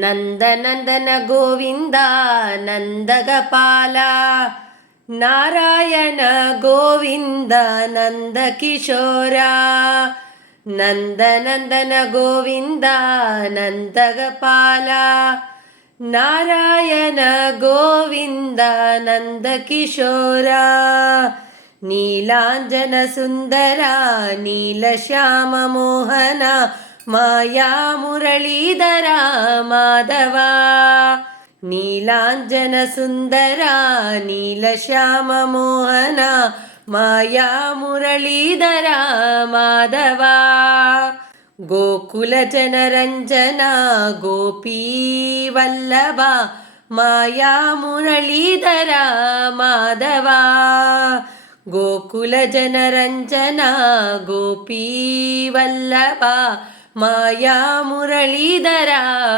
ನಂದನಂದನ ಗೋವಿಂದ ನಂದಗಪಾಲ, ನಾರಾಯಣ ಗೋವಿಂದ ನಂದ ಕಿಶೋರ. ನಂದನಂದನ ಗೋವಿಂದ ನಂದಗಪಾಲ, ನಾರಾಯಣ ಗೋವಿಂದ ನಂದ ಕಿಶೋರ. ನೀಲಾಂಜನ ಸುಂದರ ನೀಲಶ್ಯಾಮ ಮೋಹನ, ಮಾಯಾ ಮುರಳೀಧರ ಮಾಧವ. ನೀಲಾಂಜನ ಸುಂದರ ನೀಲಶ್ಯಾಮ ಮೋಹನ, ಮಾಯಾ ಮುರಳೀಧರ ಮಾಧವ. ಗೋಕುಲ ಜನರಂಜನ ಗೋಪೀ ವಲ್ಲಭ, ಮಾಯಾ ಮುರಳೀಧರ ಮಾಧವ. ಗೋಕುಲ ಜನರಂಜನ ಗೋಪೀ ವಲ್ಲಭ, ಮಾಯಾ ಮುರಳೀಧರ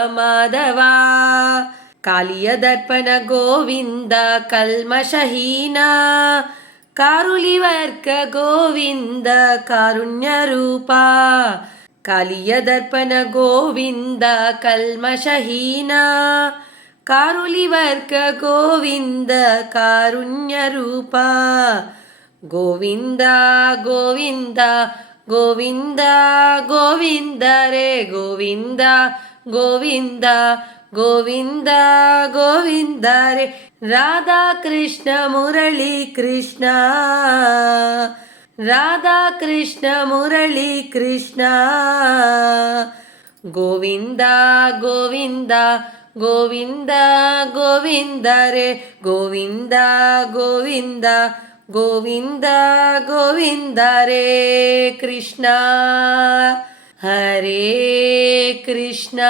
ಮಾಧವ. ಕಾಲಿಯ ದರ್ಪಣ ಗೋವಿಂದ ಕಲ್ಮಷಹೀನ, ಕಾರುಲಿವರ್ಕ ಗೋವಿಂದ ಕಾರುಣ್ಯ ರೂಪ. ಕಾಲಿಯ ದರ್ಪಣ ಗೋವಿಂದ ಕಲ್ಮಷಹೀನ, ಕಾರುಲಿವರ್ಕ ಗೋವಿಂದ ಕಾರುಣ್ಯ ರೂಪ. ಗೋವಿಂದ ಗೋವಿಂದ ಗೋವಿಂದ ಗೋವಿಂದ ರೇ ಗೋವಿಂದ ಗೋವಿಂದ ಗೋವಿಂದ ಗೋವಿಂದ ರೇ. ರಾಧಾ ಕೃಷ್ಣ ಮುರಳಿ ಕೃಷ್ಣ, ರಾಧಾ ಕೃಷ್ಣ ಮುರಳಿ ಕೃಷ್ಣ. ಗೋವಿಂದ ಗೋವಿಂದ ಗೋವಿಂದ ಗೋವಿಂದ ರೇ ಗೋವಿಂದ ಗೋವಿಂದ ಗೋವಿಂದ ಗೋವಿಂದ ರೇ. ಕೃಷ್ಣ ಹರೇ ಕೃಷ್ಣ.